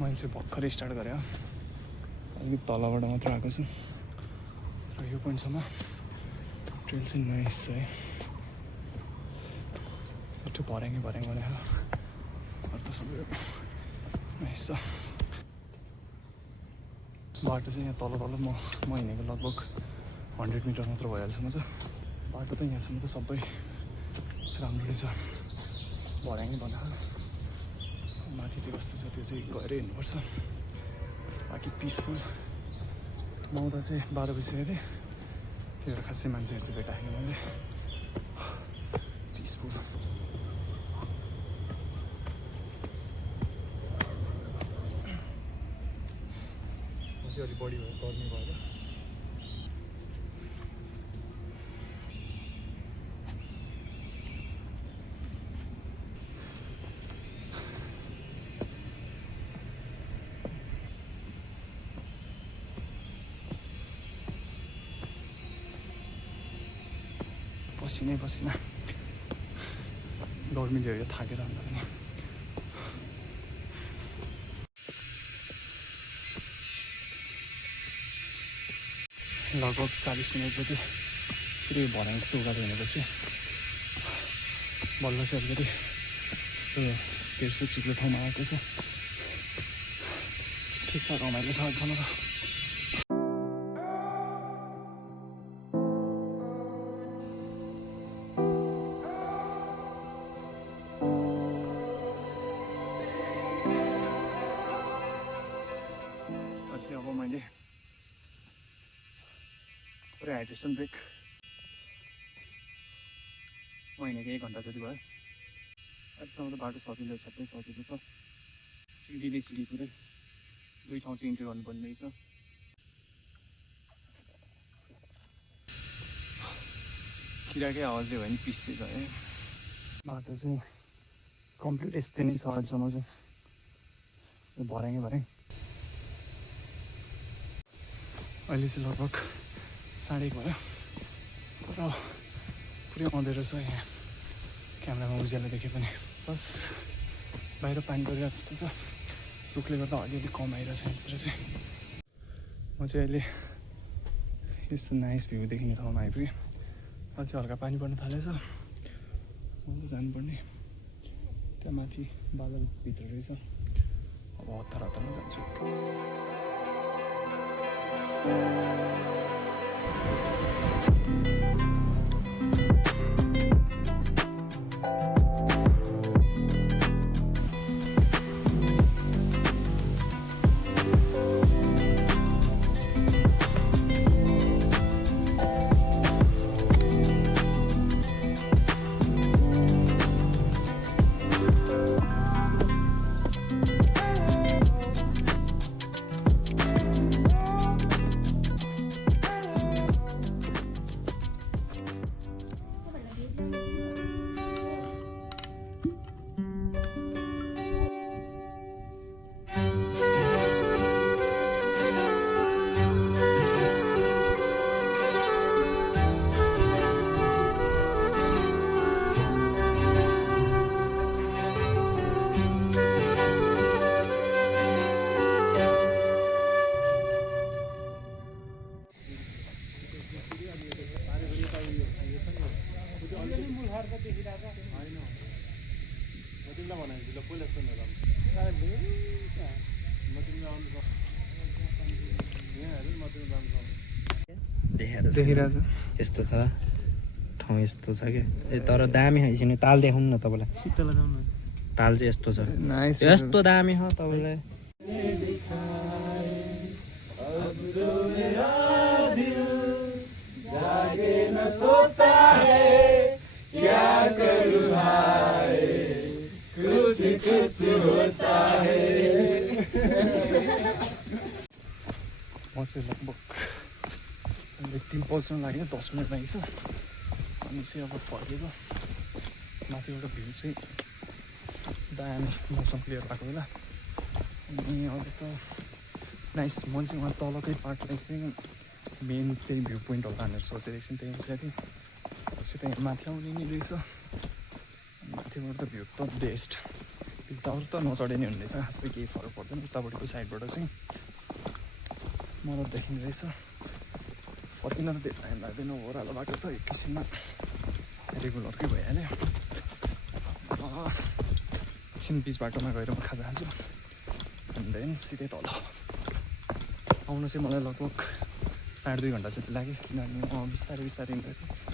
मैले चाहिँ भर्खरै स्टार्ट गरेँ हो, अलिकति तलबाट मात्र आएको छु र यो पोइन्टसम्म ट्रेल चाहिँ नाइस छ है। मिठो भर्याङ भने हो, अरू त सबै नाइस छ। बाटो चाहिँ यहाँ तल म हिँडेको लगभग 100 मिटर मात्र भइहाल्छ म त। बाटो त यहाँसम्म त सबै राम्रो रहेछ, भर्याङ बनाएको। माथि चाहिँ कस्तो छ त्यो चाहिँ गएर हेर्नुपर्छ। बाँकी पिसफुल। म उता चाहिँ 12 बजिसकेको थिएँ, त्यही भएर खासै मान्छेहरू चाहिँ भेटाएन मैले। पिसफुल। म चाहिँ अलिक बढी भयो, गर्मी भएर। पसिना गर्मीले हो थाकेर अन्त पनि। लगभग 40 मिनट जति फेरि भर्याङ जस्तो उकालो हिँडेपछि बल्ल चाहिँ अलिकति यस्तो तेर्सो चिप्लो ठाउँमा आएको छ। ठिक छ, रमाइलो छ अहिलेसम्म त। अब मैले पुरै हाइड्रेसन ब्रेक म हिँडेको 1 घन्टा जति भयो। अहिलेसम्म त बाटो सजिलो छ, सबै सजिलो छ। सिडी पुरै 2 ठाउँ चाहिँ इन्ट्री गर्नुपर्ने रहेछ। किराकै आवाजले भयो नि पिस चाहिँ छ है। बाटो चाहिँ कम्प्लिट यस्तै नै छ अहिलेसम्म चाहिँ, भर्याङ। अहिले चाहिँ लगभग 1:30 भयो र पुरै अँधेरो छ यहाँ। क्यामेरामा उज्यालो देखे पनि बस बाहिर पानी परिरहेको जस्तो छ। रुखले गर्दा अलिअलि कम आइरहेछ यहाँभित्र चाहिँ। म चाहिँ अहिले यस्तो नाइस भ्यू देखिने ठाउँमा आइपुगेँ। अहिले चाहिँ हल्का पानी पर्न थालेछ, म त जानुपर्ने। त्यहाँ माथि बादलभित्र रहेछ, अब हतारमा जान्छु। देखिरहेछ यस्तो छ ठाउँ, यस्तो छ क्या। तर दामी खाइसिने ताल देखाउनु न तपाईँलाई। ताल चाहिँ यस्तो छ, यस्तो दामी हो तपाईँलाई। म चाहिँ लगभग 3 बज्न लाग्यो, 10 मिनट लागेछ। अनि चाहिँ अब फर्केको। माथिबाट भ्यू चाहिँ दामी, मौसम क्लियर भएको बेला। अनि अब त नाइस। म चाहिँ उहाँ तलकै पार्टलाई चाहिँ मेन त्यही भ्यू पोइन्ट होला भनेर सोचेर एकछिन त्यहीँ बसेको थिएँ। पछि त्यहाँ माथि आउने नि रहेछ। माथिबाट त भ्यू त बेस्ट। टावर त नचढे नि हुनेछ खासै केही फरक पर्दैन उतापट्टिको साइडबाट चाहिँ मलाई देखिने रहेछ फर्किन त धेरै टाइम लाग्दैन ओह्रालो बाटो त एकैछिनमा रेगुलरकै भइहाल्यो एकछिन बिच बाटोमा गएर म खाजा खान्छु अनि देन सिधै तल आउनु चाहिँ मलाई लगभग 2.5 घन्टा जति लाग्यो किनभने म बिस्तारै हिँड्दै थिएँ